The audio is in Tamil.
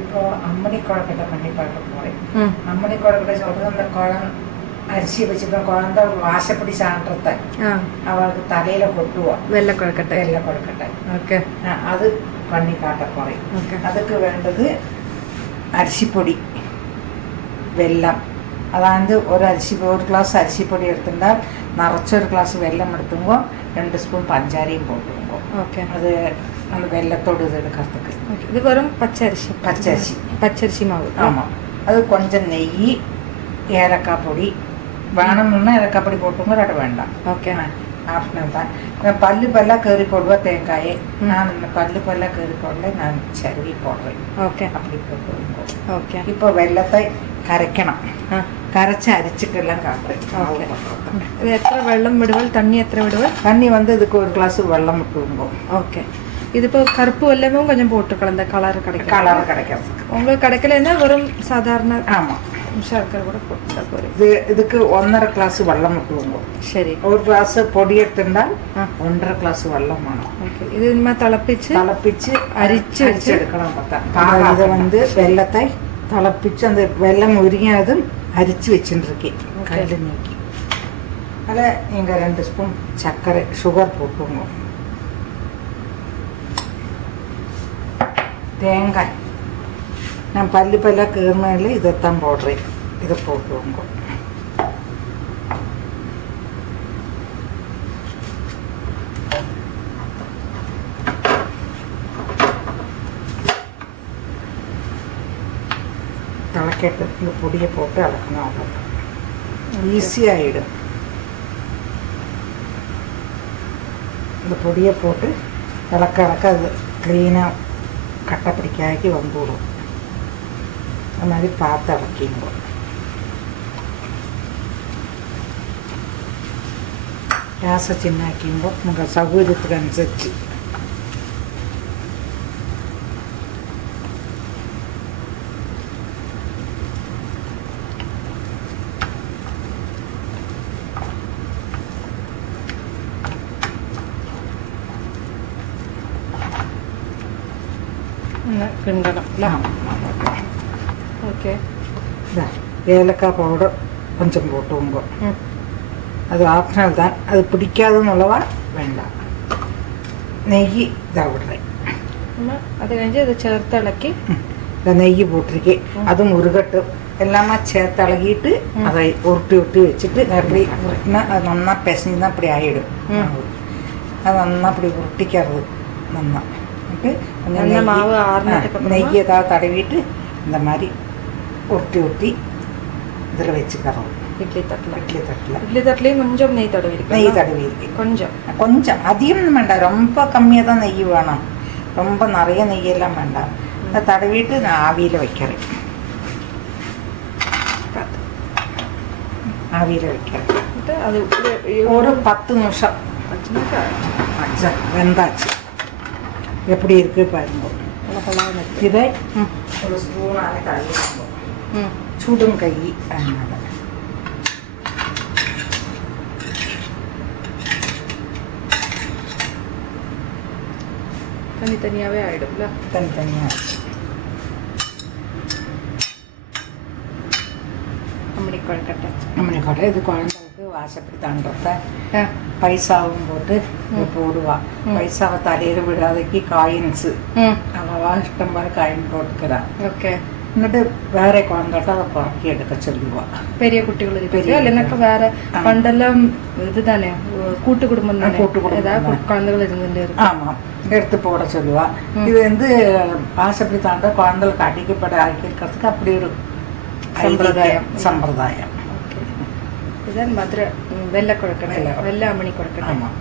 இப்போ அம்மணி கொழக்கட்டை பண்ணி பார்க்க போறேன். அம்மணி கொழக்கட்டை சொல்றது அந்த அரிசி வச்சுப்ப குழந்தை வாசப்படி சான்றத்தை அவளுக்கு தலையில கொட்டுவா. வெள்ளை கொழக்கட்டை. வெள்ளை கொழக்கட்டை. ஓகே. அது பண்ணி காட்ட போறேன். அதுக்கு வேண்டது அரிசி பொடி, வெல்லம். அதாவது ஒரு கிளாஸ் அரிசி பொடி எடுத்துட்டால் நிறச்சொரு கிளாஸ் வெல்லம் எடுத்துங்கோ, 2 ஸ்பூன் பஞ்சாரியும் போட்டுருங்கோ. ஓகே. அது அந்த வெள்ளத்தோடு இது எடுக்கிறதுக்கு. இது வெறும் பச்சரிசி. பச்சரிசி மாவு. ஆமாம். அது கொஞ்சம் நெய், ஏலக்காய் பொடி வேணும்னா ஏலக்காய் பொடி போட்டுங்க, ரெண்டு வேண்டாம். ஓகே. ஆப்ஷனல் தான். பல்லா கறி போடுவா தேங்காயை. நான் பல்லா கறி போடல, நான் சருவி போடுறேன். ஓகே. அப்படி போட்டுருங்க. ஓகே. இப்போ வெள்ளத்தை கரைக்கணும். கரைச்சி அரிச்சிட்டெல்லாம் காட்டுறேன். இது எத்தனை வெள்ளம் விடுவல், தண்ணி எத்தனை விடுவல்? தண்ணி வந்து இதுக்கு 1 கிளாஸ் வெள்ளம் விட்டுருங்க. ஓகே. இது இப்போ கருப்பு வெள்ளமும் கொஞ்சம் போட்டுக்கலாம், இந்த கலர் கிடைக்கும். கலர் கிடைக்கிறதுக்கு உங்களுக்கு கிடைக்கலன்னா வெறும் சாதாரண சர்க்கரை கூட போட்டுட்டா போறேன். இதுக்கு 1.5 கிளாஸ் வெள்ளம் விட்டுருங்க. சரி. 1 கிளாஸ் பொடி எடுத்துட்டால் 1.5 கிளாஸ் வெள்ளம் வேணும். ஓகே. இது இனிமே திளப்பிச்சு அரிச்சு எடுக்கலாம். பார்த்தா இதை வந்து வெள்ளத்தை திளப்பிச்சு அந்த வெள்ளம் உரியாதும் அரிச்சு வச்சுருக்கேன். கையில் நீக்கி அதில் நீங்கள் 2 ஸ்பூன் சர்க்கரை சுகர் போட்டுங்க. தேங்காய் நான் பல்லா கீர்மையில் இதைத்தான் போடுறேன். இதை போட்டுவோங்க. திளக்கட்டு இந்த பொடியை போட்டு அலக்கணும். அவ்வளோ ஈஸியாகிடும். இந்த பொடியை போட்டு இலக்க அது க்ளீனாக கட்டை பிடிக்காக்கி வந்துவிடும். அது மாதிரி பார்த்து இறக்கிங்க. கேஸை சின்னாக்கிங்கோ உங்கள் சௌகரியத்துக்கு அனுசரிச்சு. கிண்டலாம். ஓகே. ஏலக்காய் பவுடர் கொஞ்சம் போட்டுவோங்க. அது ஆப்ஷனல் தான். அது பிடிக்காதுன்னுள்ளவா வேண்டாம். நெய் இதாக விடுறேன். அது கழிஞ்சு அதை சேர்த்து இலக்கி இந்த நெய் போட்டிருக்கேன். அதுவும் உருகட்டும். எல்லாமே சேர்த்து இலகிட்டு அதை உருட்டி வச்சுட்டு அப்படி உருட்டினா அது நல்லா பிசைஞ்சு தான் அப்படி ஆகிடும். அது நல்லா அப்படி உருட்டிக்கிறது நல்லா. மாவு நெய் ஏதாவது தடவிட்டு இந்த மாதிரி உருட்டி இதில் வச்சுக்கிறோம். இட்லி தட்டிலையும் கொஞ்சம் நெய் தடவிருக்கேன். கொஞ்சம் அதிகம் வேண்டாம், ரொம்ப கம்மியாக தான் நெய் வேணும். ரொம்ப நிறைய நெய்யெல்லாம் வேண்டாம். அதை தடவிட்டு நான் ஆவியில் வைக்கிறேன். ஆவியில் வைக்கிறேன். அது ஒரு 10 நிமிஷம் வெந்தாச்சு. எப்படி இருக்கு பாருங்க. இதை ஒரு ஸ்பூனாக தடவி சுடும் கை. அதனால தனித்தனியாகவே ஆகிடும்ல. தனித்தனியாக அம்மணி கொழுக்கட்டை. இது குழந்தைக்கு வாசப்படி தாண்டத்தை பைசாவும் போட்டு போடுவா. பைசாவை தலையில் விடாதக்கு காயின்ஸு அவவா இஷ்டம் மாதிரி காயின் போட்டுக்கிறான். ஓகே. എന്നിട്ട് വേറെ കുഴന്തോട്ട് അത് പുറക്കി എടുക്ക ചൊല്ലുക. பெரிய குட்டிகள் இருக்கு இல்லைனாக்கா வேற பண்டெல்லாம் இதுதானே கூட்டு குடும்பம் தானே, ஏதாவது குழந்தைகள் இருந்துட்டு. ஆமாம், எடுத்து போட சொல்லுவா. இது வந்து வாசப்படி தாண்ட குழந்தைகளுக்கு அடிக்கப்பட ஆக்கியிருக்கிறதுக்கு அப்படி ஒரு சம்பிரதாயம். இதுதான் மதுரை வெள்ளை கொழுக்கட்டை, வெள்ளை அம்மணி கொழுக்கட்டை. ஆமாம்.